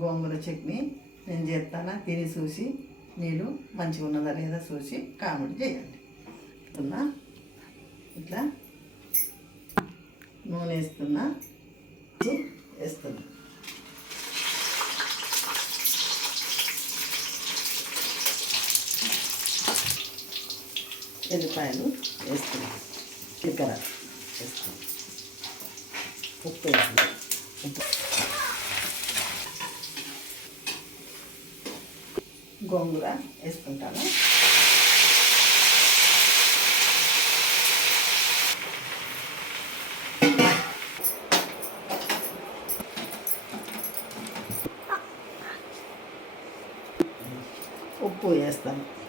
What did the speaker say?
గోంగూర చట్నీ నేను చేస్తానా తిని చూసి మీరు మంచిగా ఉన్నదా లేదా చూసి కామెంట్ చేయండి. ఇస్తున్నా ఇట్లా నూనె వేస్తున్నా వేస్తున్నా. ఎల్లిపాయలు వేస్తున్నాం చిక్కర వేస్తాం ఉప్పు వేస్తున్నాం. ఉప్పు గోంగూర వేసుకుంటాను. ఉప్పు వేస్తాను.